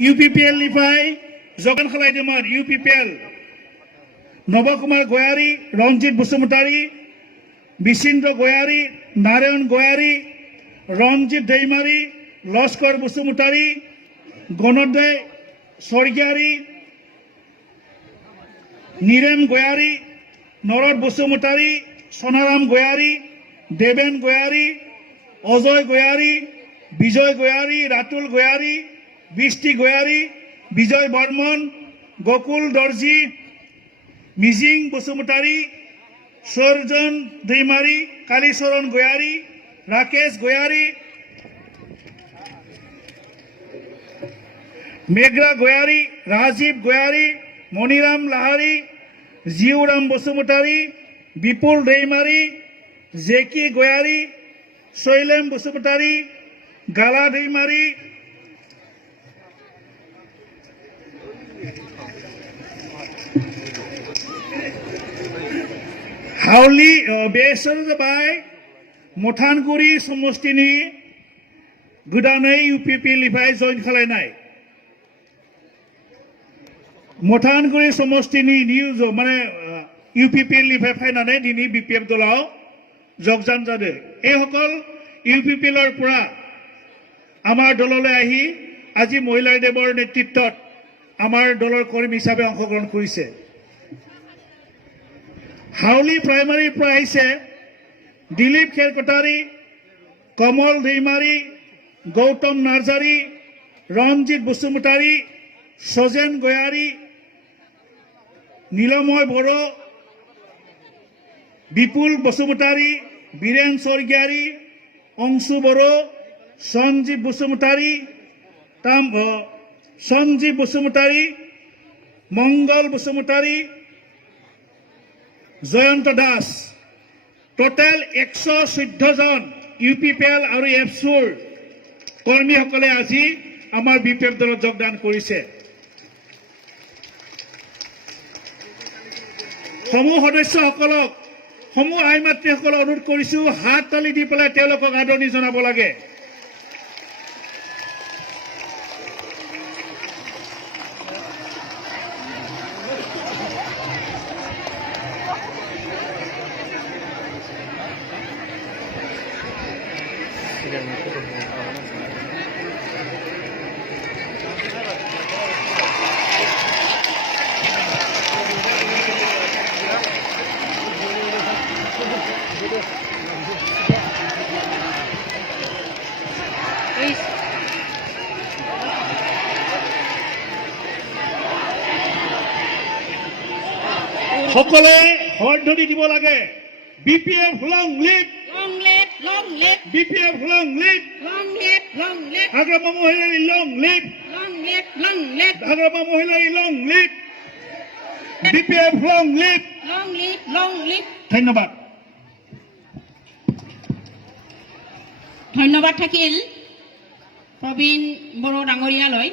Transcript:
UPPL লিফাই জগন খালাইদেমন UPPL Nabakumar গোয়ারি রঞ্জিত বসুমতারি বিচিন্দ্র গোয়ারি নারায়ণ গোয়ারি রঞ্জিত দৈমারি লস্কর বসুমতারি গণদয় স্বর্গিয়ারি নীরেম গোয়ারি নরদ বসুমতারি সোনারাম গোয়ারি দেবেন গোয়ারি অজয় গোয়ারি বিজয় গোয়ারি রাতুল গোয়ারি বৃষ্টি গোয়ারি বিজয় বর্মন গোকুল দর্জি missing বসুমতারি সরজন Daimary Kalicharan গোয়ারি Rakesh গোয়ারি মেঘরা গোয়ারি Rajib গোয়ারি Maniram লাহারি জিউরাম বসুমতারি বিপুল Daimary Jackie গোয়ারি শৈলেম বসুমতারি গালা দৈমারি हावली बेसर जाबाय मथानगुरि समष्टिनि गोदानै UPPL निफ्राय जइन खालायनाय मथानगुरि समष्टिनि निउज माने UPPL निफ्राय फायनानै दिनै BPF दलाव जगजान जादो এই সকল UPPL ৰ পৰা আমাৰ দললৈ আহি আজি মহিলা দেৱৰ নেতৃত্বত আমাৰ দলৰ কৰ্মী হিচাপে অংশগ্ৰহণ কৰিছে हावली प्राइमरी प्राइसे दिलीप खेरकटारी कमल दईमारी गौतम नार्जारी रंजित बसुमतारी सजेन गोयारी नीलमय बड़ो विपुल बसुमतारी बीरेन स्वर्गियारी अंशु बड़ो संजीव बसुमतारी मंगल बसुमतारी जयंत दास टोटल 114 जन UPPL और एफसुर कर्मी सकले আজি आमार BPF दल योगदान करिছে समूह सदस्य सकलक समूह आइ मातृ सकल अनुरोध करिछु हात ताली দি পেলাই তেওঁলোকক আদৰণি জনাব লাগে সকলে হৰধ্বনি দিব লাগে BPF long live BPF long live Hagrama Mohilary long live Hagrama Mohilary long live BPF long live ধন্যবাদ ধন্যবাদ থাকিল প্ৰবীণ বড়ো ডাঙৰীয়ালৈ